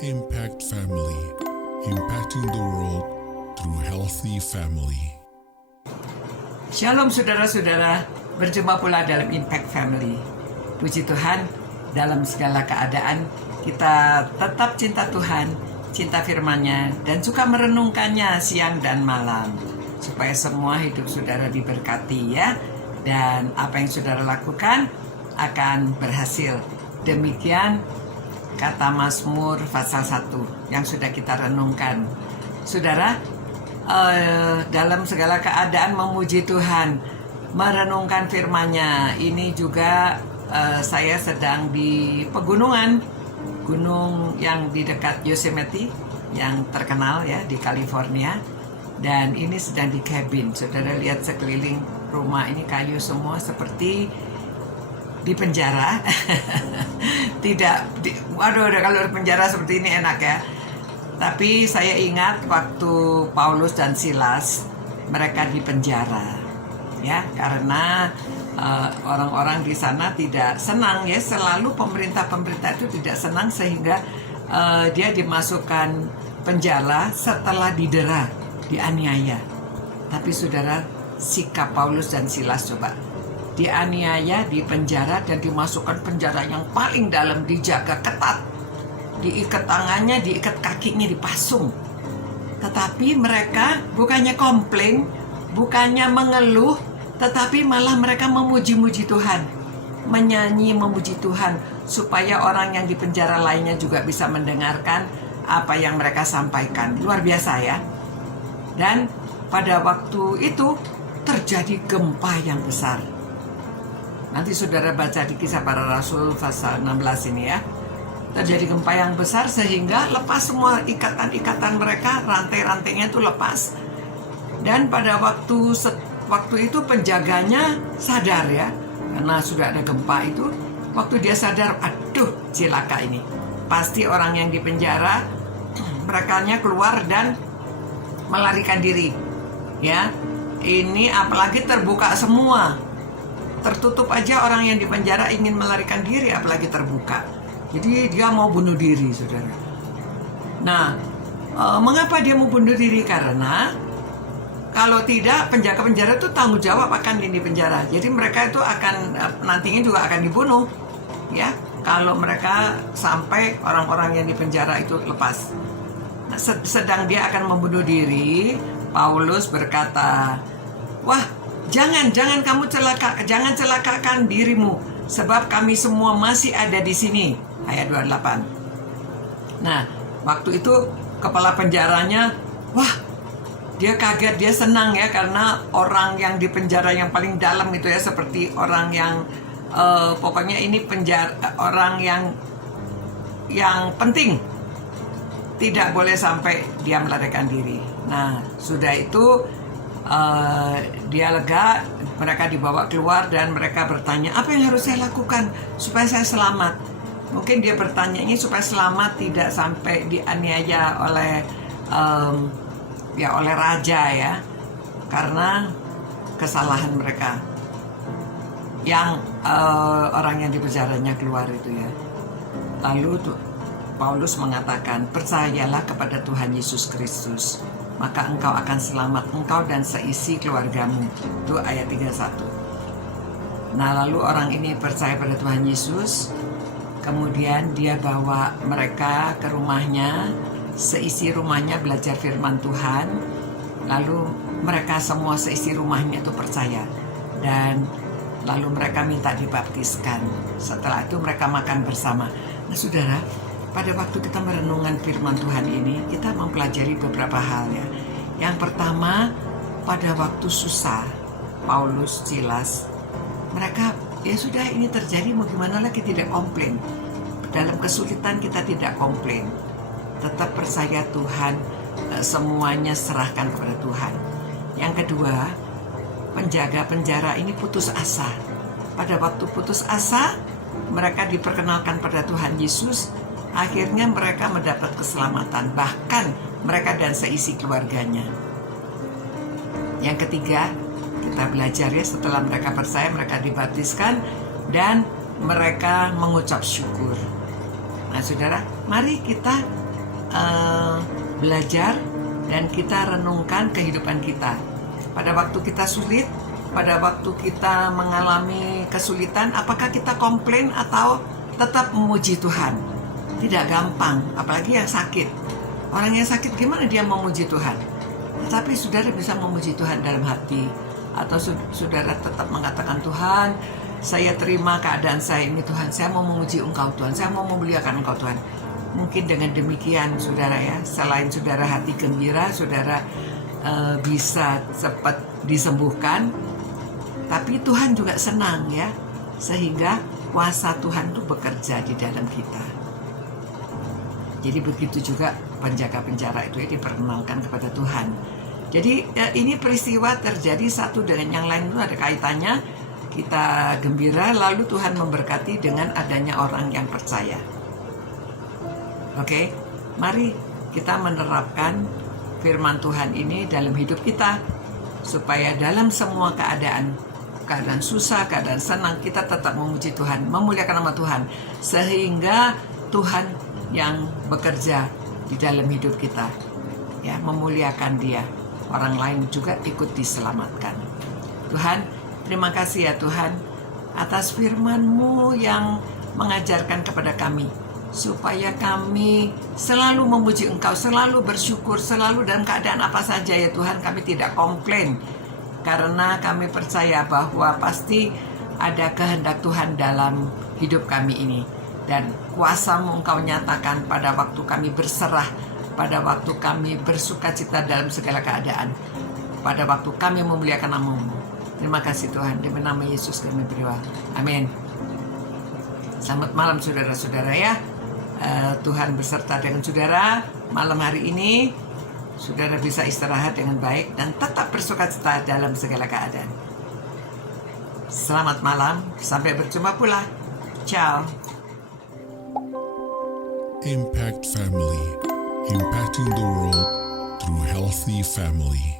Impact Family, impacting the world through healthy family. Shalom saudara-saudara, berjumpa pula dalam Impact Family. Puji Tuhan, dalam segala keadaan kita tetap cinta Tuhan, cinta firman-Nya, dan suka merenungkannya siang dan malam. Supaya semua hidup saudara diberkati ya. Dan apa yang saudara lakukan akan berhasil. Demikian kata Mazmur pasal 1 yang sudah kita renungkan. Saudara, dalam segala keadaan memuji Tuhan, merenungkan firman-Nya. Ini juga saya sedang di pegunungan, gunung yang di dekat Yosemite yang terkenal ya di California. Dan ini sedang di cabin. Saudara lihat sekeliling rumah ini kayu semua seperti di penjara. Waduh, kalau di penjara seperti ini enak ya. Tapi saya ingat waktu Paulus dan Silas mereka di penjara, ya, karena orang-orang di sana tidak senang ya. Selalu pemerintah itu tidak senang sehingga dia dimasukkan penjara setelah didera, dianiaya. Tapi saudara, sikap Paulus dan Silas coba. Dianiaya, di penjara, dan dimasukkan penjara yang paling dalam, dijaga ketat, diikat tangannya, diikat kakinya, dipasung. Tetapi mereka bukannya komplain, bukannya mengeluh, tetapi malah mereka memuji-muji Tuhan, menyanyi memuji Tuhan, supaya orang yang di penjara lainnya juga bisa mendengarkan apa yang mereka sampaikan. Luar biasa ya. Dan pada waktu itu terjadi gempa yang besar. Nanti saudara baca di Kisah Para Rasul pasal 16 ini ya. Terjadi gempa yang besar sehingga lepas semua ikatan-ikatan mereka, rantai-rantainya itu lepas. Dan pada waktu itu penjaganya sadar ya, karena sudah ada gempa itu. Waktu dia sadar, aduh cilaka ini. Pasti orang yang di penjara, merekanya keluar dan melarikan diri. Ya, ini apalagi terbuka semua. Tertutup aja orang yang di penjara ingin melarikan diri, apalagi terbuka. Jadi dia mau bunuh diri, saudara. Nah, mengapa dia mau bunuh diri? Karena kalau tidak, penjaga penjara itu tanggung jawab akan di penjara. Jadi mereka itu akan nantinya juga akan dibunuh, ya. Kalau mereka sampai orang-orang yang di penjara itu lepas. Nah, sedang dia akan membunuh diri, Paulus berkata, "Wah, jangan kamu jangan celakakan dirimu, sebab kami semua masih ada di sini." Ayat 28. Nah, waktu itu kepala penjaranya, wah, dia kaget, dia senang ya, karena orang yang di penjara yang paling dalam itu ya, seperti orang yang pokoknya ini penjara, orang yang penting, tidak boleh sampai dia melarikan diri. Nah, sudah itu dia lega, mereka dibawa keluar dan mereka bertanya, apa yang harus saya lakukan supaya saya selamat? Mungkin dia bertanya ini supaya selamat, tidak sampai dianiaya oleh oleh raja ya, karena kesalahan mereka yang orang yang di penjaranya keluar itu ya. Lalu Paulus mengatakan, percayalah kepada Tuhan Yesus Kristus, maka engkau akan selamat, engkau dan seisi keluargamu. Itu ayat 31. Nah, lalu orang ini percaya pada Tuhan Yesus. Kemudian dia bawa mereka ke rumahnya, seisi rumahnya belajar firman Tuhan. Lalu mereka semua seisi rumahnya itu percaya. Dan lalu mereka minta dibaptiskan. Setelah itu mereka makan bersama. Nah saudara, pada waktu kita merenungkan firman Tuhan ini, kita mempelajari beberapa hal ya. Yang pertama, pada waktu susah, Paulus, Silas, mereka ya sudah ini terjadi, mau gimana lagi, tidak komplain. Dalam kesulitan kita tidak komplain. Tetap percaya Tuhan, semuanya serahkan kepada Tuhan. Yang kedua, penjaga penjara ini putus asa. Pada waktu putus asa, mereka diperkenalkan pada Tuhan Yesus. Akhirnya mereka mendapat keselamatan, bahkan mereka dan seisi keluarganya. Yang ketiga, kita belajar ya, setelah mereka percaya, mereka dibaptiskan dan mereka mengucap syukur. Nah saudara, mari kita belajar dan kita renungkan kehidupan kita. Pada waktu kita sulit, pada waktu kita mengalami kesulitan, apakah kita komplain atau tetap memuji Tuhan? Tidak gampang, apalagi yang sakit. Orang yang sakit gimana dia memuji Tuhan? Tetapi saudara bisa memuji Tuhan dalam hati. Atau saudara tetap mengatakan, Tuhan, saya terima keadaan saya ini Tuhan. Saya mau memuji Engkau Tuhan. Saya mau memuliakan Engkau Tuhan. Mungkin dengan demikian saudara ya, selain saudara hati gembira, saudara bisa cepat disembuhkan. Tapi Tuhan juga senang ya. Sehingga kuasa Tuhan itu bekerja di dalam kita. Jadi begitu juga penjaga penjara itu ya, diperkenalkan kepada Tuhan. Jadi ini peristiwa terjadi satu dengan yang lain itu ada kaitannya. Kita gembira lalu Tuhan memberkati dengan adanya orang yang percaya. Oke, mari kita menerapkan firman Tuhan ini dalam hidup kita. Supaya dalam semua keadaan susah, keadaan senang, kita tetap memuji Tuhan, memuliakan nama Tuhan. Sehingga Tuhan yang bekerja di dalam hidup kita, ya, memuliakan Dia. Orang lain juga ikut diselamatkan. Tuhan, terima kasih ya Tuhan atas firman-Mu yang mengajarkan kepada kami supaya kami selalu memuji Engkau, selalu bersyukur, selalu dalam keadaan apa saja ya Tuhan. Kami tidak komplain karena kami percaya bahwa pasti ada kehendak Tuhan dalam hidup kami ini. Dan kuasa-Mu Engkau nyatakan pada waktu kami berserah, pada waktu kami bersuka cita dalam segala keadaan, pada waktu kami memuliakan nama-Mu. Terima kasih Tuhan, demi nama Yesus kami berdoa. Amin. Selamat malam saudara-saudara ya. Tuhan beserta dengan saudara. Malam hari ini saudara bisa istirahat dengan baik dan tetap bersuka cita dalam segala keadaan. Selamat malam, sampai berjumpa pula. Ciao. Impact Family, impacting the world through healthy family.